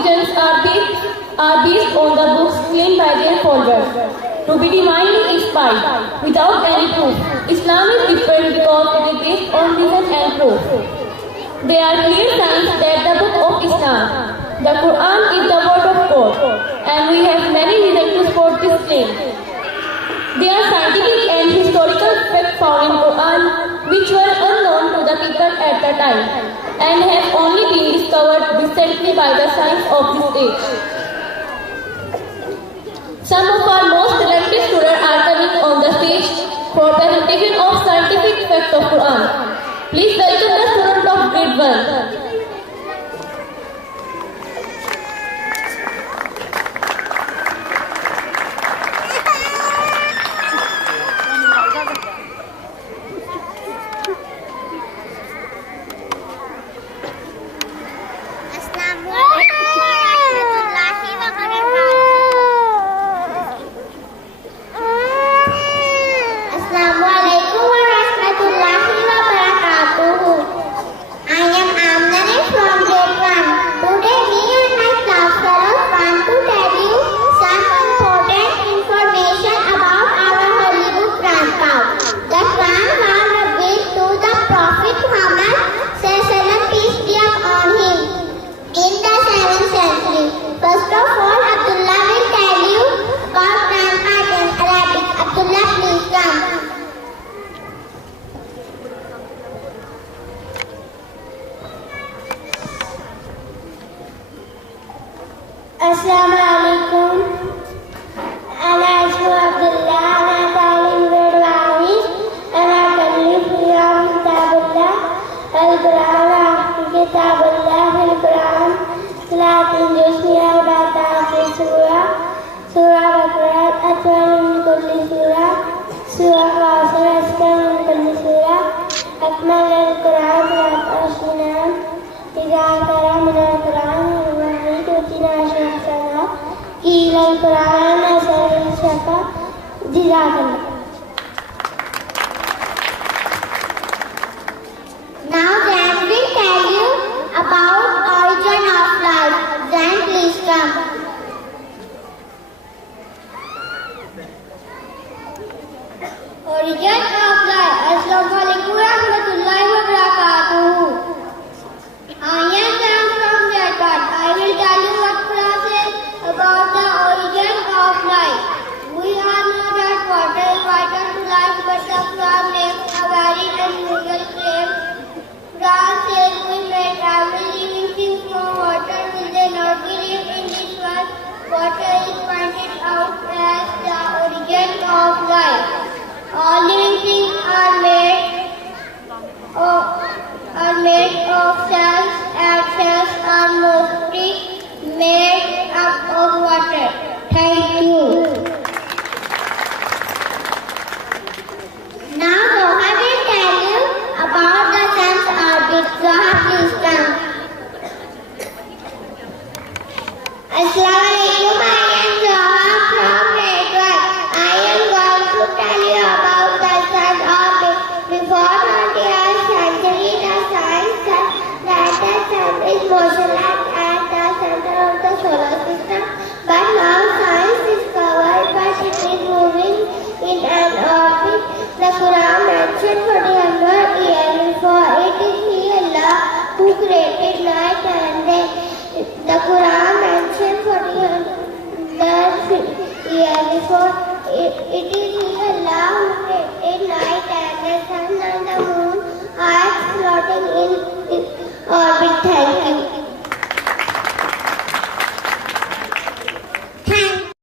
religions are based on the books claimed by their followers to be divinely inspired without any proof. Islam is different because it is based on reason and proof. There are clear signs that the book of Islam, the Quran, is the word of God, and we have many reasons to support this claim. There are scientific and historical facts found in Quran which were unknown to the people at the time and have only been discovered recently by the science of this age. Some of our most talented students are coming on the stage for presentation of scientific facts of Quran. Please welcome the students of grade 1. Assalamu alaikum. Ana ismu Abdullah. Ana ta'lim grade 1. Ana kalif yawm kitabullah. Al-Quran kitabullah fil-Quran. Salatin jusmiya bata fi surah. Surah Baqarah atwal min kulli surah. Surah Qasr askan min kulli surah. Akmal al-Quran salat ashinan. Tiga antara min al-Quran. قيل القرآن أسر الشفا جزاك الله. Now Zan will tell you about origin of life. Zan, please come. Origin of life. Assalamu alaikum wa rahmatullahi wa barakatuh. I am Zan from Jharkhand. I will tell you what Quran says about the origin of life. We all know that water is vital to life, but the Quran makes a very unusual claim. Quran says we made every living thing from water. Will they not believe in this one? Water is pointed out as the origin of life. All living things are made of cells, and cells are mostly made up of water. Thank you. Now Zoha will tell you about the sun's orbit. Zoha, please come. Assalamu alaikum. I am Zoha from grade 1. I am going to tell you about the sun's orbit. Before 20th century, the science said that the sun is motionless at the center of the solar system, but now science discovered that it is moving in an orbit. The Quran mentioned 400 years before it is He Allah who created night and day. The Quran mentioned 400 years before it is